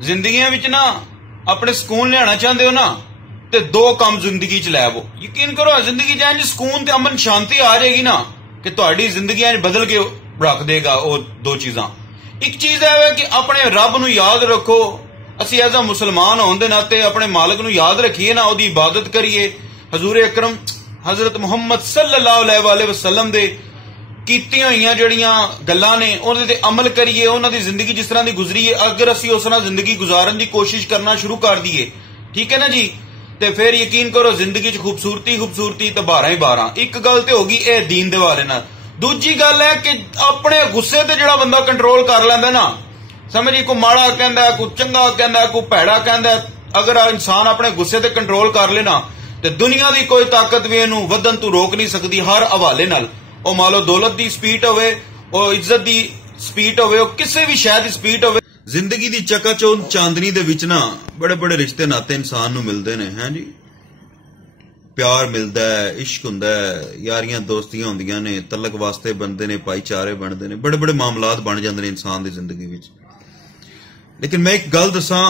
जिंदगियां विच ना अपने सुकून लियाना चाहते हो ना तो दो काम जिंदगी च लैवो। यकीन करो जिंदगी च इंज सुकून ते अमन शांति आ जाएगी ना कि तुहाडी जिंदगी बदल के रख देगा। वो दो चीज़ां, एक चीज़ है कि अपने रब नूं याद रखो। असी एज अ मुसलमान होने के नाते अपने मालिक नूं याद रखिए ना, उहदी इबादत करिए। हजूर अकरम हजरत मुहम्मद सल्लल्लाहु अलैहि वसल्लम दे कीतियां होईयां जड़ियां गल्लां ने उहदे ते अमल करिए। उन्हां दी जिंदगी जिस तरह की गुजरी है अगर असी उस तरह जिंदगी गुजारन की कोशिश करना शुरू कर दीए, ठीक है ना जी, तो फिर यकीन करो जिंदगी च खूबसूरती तो 12 ही 12। एक गल तो होगी यह दीन दे बारे नाल। दूजी गल है कि अपने गुस्से ते जिहड़ा बंदा कंट्रोल कर लैंदा ना, समझिए कोई माड़ा कहंदा है, कोई चंगा कहंदा है, कोई भैड़ा कहंदा है, अगर इंसान अपने गुस्से ते कंट्रोल कर लेना तो दुनिया की कोई ताकत भी इहनूं वधन तों रोक नहीं सकती। हर हवाले नाल ਉਹ ਮੰਨ ਲਓ दौलत की स्पीड होवे, ਉਹ इज्जत की स्पीड होवे, ਉਹ ਕਿਸੇ भी शायद स्पीड होवे। जिंदगी की चकाचौंध चांदनी दे विच ना बड़े बड़े रिश्ते नाते इंसान नूं मिलदे ने, हैं जी। प्यार मिलदा है, इश्क हुंदा है, यारियां दोस्तियां हुंदियां ने, तलक वास्ते बनदे ने, भाईचारे बनदे ने, बड़े बड़े मामलात बन जांदे ने इंसान की जिंदगी विच। लेकिन मैं एक गल दसां,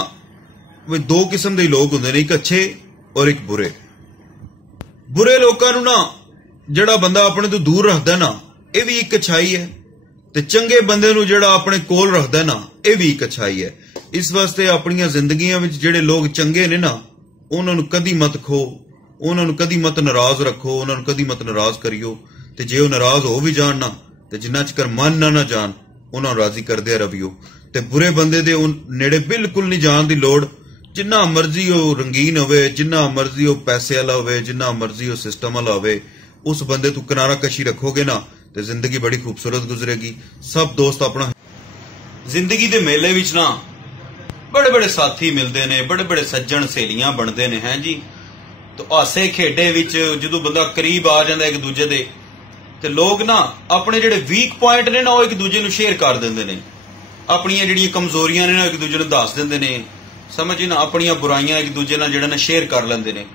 वे दो किस्म दे लोग हुंदे ने, एक अच्छे और एक बुरे। बुरे लोकां नूं ना ਜਿਹੜਾ ਬੰਦਾ ਆਪਣੇ ਤੋਂ ਦੂਰ ਰੱਖਦਾ ਨਾ ਇਹ ਵੀ ਇੱਕ ਅੱਛਾਈ ਹੈ, ਤੇ ਚੰਗੇ ਬੰਦੇ ਨੂੰ ਜਿਹੜਾ ਆਪਣੇ ਕੋਲ ਰੱਖਦਾ ਨਾ ਇਹ ਵੀ ਇੱਕ ਅੱਛਾਈ ਹੈ। ਇਸ ਵਾਸਤੇ ਆਪਣੀਆਂ ਜ਼ਿੰਦਗੀਆਂ ਵਿੱਚ ਜਿਹੜੇ ਲੋਕ ਚੰਗੇ ਨੇ ਨਾ ਉਹਨਾਂ ਨੂੰ ਕਦੀ ਮਤ ਖੋ, ਉਹਨਾਂ ਨੂੰ ਕਦੀ ਮਤ ਨਾਰਾਜ਼ ਰੱਖੋ, ਉਹਨਾਂ ਨੂੰ ਕਦੀ ਮਤ ਨਾਰਾਜ਼ ਕਰਿਓ। ਤੇ ਜੇ ਉਹ ਨਾਰਾਜ਼ ਹੋ ਵੀ ਜਾਣ ਨਾ ਤੇ ਜਿੰਨਾ ਚਿਰ ਮਨ ਨਾ ਜਾਣ ਉਹਨਾਂ ਨੂੰ ਰਾਜ਼ੀ ਕਰਦੇ ਰਵਿਓ। ਤੇ ਬੁਰੇ ਬੰਦੇ ਦੇ ਨੇੜੇ ਬਿਲਕੁਲ ਨਹੀਂ ਜਾਣ ਦੀ ਲੋੜ। ਜਿੰਨਾ ਮਰਜ਼ੀ ਉਹ ਰੰਗੀਨ ਹੋਵੇ, ਜਿੰਨਾ ਮਰਜ਼ੀ ਉਹ ਪੈਸੇ ਵਾਲਾ ਹੋਵੇ, ਜਿੰਨਾ ਮਰਜ਼ੀ ਉਹ ਸਿਸਟਮ ਵਾਲਾ ਹੋਵੇ, उस बंदे तू किनारा कशी रखोगे ना तो जिंदगी बड़ी खूबसूरत गुजरेगी। सब दोस्त अपना जिंदगी दे मेले विच ना बड़े बड़े साथी मिलते ने, बड़े बड़े सज्जन सहेलियां बनते ने, हैं जी। तो हासे खेडे विच जदों बंदा करीब आ जांदा एक दूजे दे ते लोग ना अपने जिहड़े वीक पॉइंट ने ना वो एक दूजे नूं शेयर कर दिंदे ने, अपनियां जिहड़ियां कमजोरियां ने ना एक दूजे नूं दस दिंदे ने, समझ ना अपनियां बुराइयां एक दूजे नाल जिहड़ा ना शेयर कर लैंदे ने।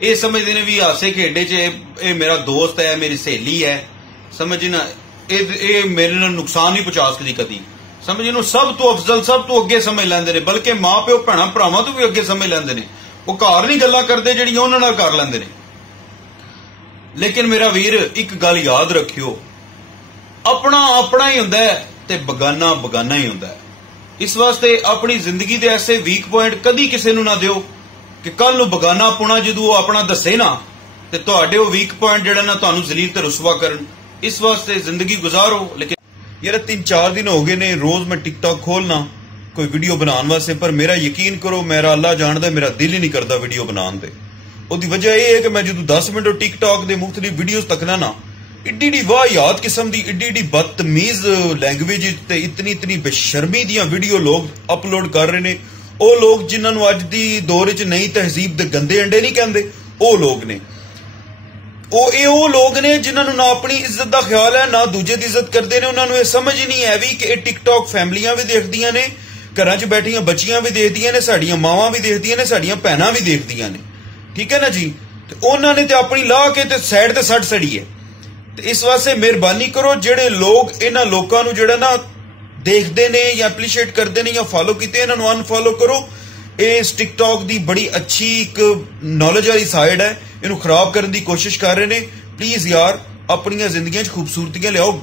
ये समझते ने भी हासे खेडे च ये मेरा दोस्त है, मेरी सहेली है, समझ ना ये मेरे नाल नुकसान नहीं पहुंचा सकती कदी, समझ नो। सब तो अफजल सब तो अगे समझ लैंदे ने, बल्कि मां प्यो भैणां भरावां तो भी अगे समझ लैंदे ने। वो घर नहीं गल्लां करदे जिहड़ियां उन्हां नाल कर लैंदे ने। लेकिन मेरा वीर एक गल याद रखियो, अपना अपना ही हुंदा है ते बगाना बगाना ही हुंदा है। इस वास्ते अपनी जिंदगी दे ऐसे वीक पॉइंट कदी किसी नूं ना दिओ कि कल नूं बगाना पुणा जदों अपना दसे ना ते तुहाडे वो वीक पॉइंट जिहड़ा ना तुहानूं जलील ते रुसवा करन। इस वास्ते जिंदगी गुजारो। लेकिन यार 3-4 दिन हो गए ने रोज मैं टिकटॉक खोलना कोई वीडियो बनाने वास्ते, पर मेरा यकीन करो मेरा अल्लाह जानदा मेरा दिल ही नहीं करता वीडियो बनाने दे। उसदी वजह यह है कि मैं जदों 10 मिनट टिकटॉक दे मुख्तलिफ वीडियोज तकना ना इड्डी वाहियात किस्म दी इड्डी बदतमीज लैंग्वेज ते इतनी बेशर्मी दियां वीडियो लोग अपलोड कर रहे ने। ਉਹ ਲੋਕ ਜਿਨ੍ਹਾਂ ਨੂੰ ਅੱਜ ਦੀ ਦੌਰ ਵਿੱਚ ਨਈ ਤਹਿਜ਼ੀਬ ਦੇ ਗੰਦੇ ਅੰਡੇ ਨਹੀਂ ਕਹਿੰਦੇ, ਉਹ ਲੋਕ ਨੇ। ਉਹ ਲੋਕ ਨੇ ਜਿਨ੍ਹਾਂ ਨੂੰ ਨਾ ਆਪਣੀ ਇੱਜ਼ਤ ਦਾ ਖਿਆਲ ਹੈ ਨਾ ਦੂਜੇ ਦੀ ਇੱਜ਼ਤ ਕਰਦੇ ਨੇ। ਉਹਨਾਂ ਨੂੰ ਇਹ ਸਮਝ ਹੀ ਨਹੀਂ ਹੈ ਵੀ ਕਿ ਇਹ ਟਿਕਟੌਕ ਫੈਮਲੀਆਂ ਵੀ ਦੇਖਦੀਆਂ ਨੇ, ਘਰਾਂ 'ਚ ਬੈਠੀਆਂ ਬੱਚੀਆਂ ਵੀ ਦੇਖਦੀਆਂ ਨੇ, ਸਾਡੀਆਂ ਮਾਵਾਂ ਵੀ ਦੇਖਦੀਆਂ ਨੇ, ਸਾਡੀਆਂ ਭੈਣਾਂ ਵੀ ਦੇਖਦੀਆਂ ਨੇ, ਠੀਕ ਹੈ ਨਾ ਜੀ। ਤੇ ਉਹਨਾਂ ਨੇ ਤੇ ਆਪਣੀ ਲਾਹ ਕੇ ਤੇ ਸਾਈਡ ਤੇ ਸੱਟ ਸੜੀ ਹੈ। ਤੇ ਇਸ ਵਾਸਤੇ ਮਿਹਰਬਾਨੀ ਕਰੋ ਜਿਹੜੇ ਲੋਕ ਇਹਨਾਂ ਲੋਕਾਂ ਨੂੰ ਜਿਹੜਾ ਨਾ देखते ने या एप्रीशिएट करते हैं या फॉलो किए इन्होंने अनफॉलो करो। इस टिकटॉक की बड़ी अच्छी एक नॉलेज वाली साइड है, इन्हों खराब करने की कोशिश कर रहे हैं। प्लीज यार अपनी जिंदगी खूबसूरतियां लियाओ।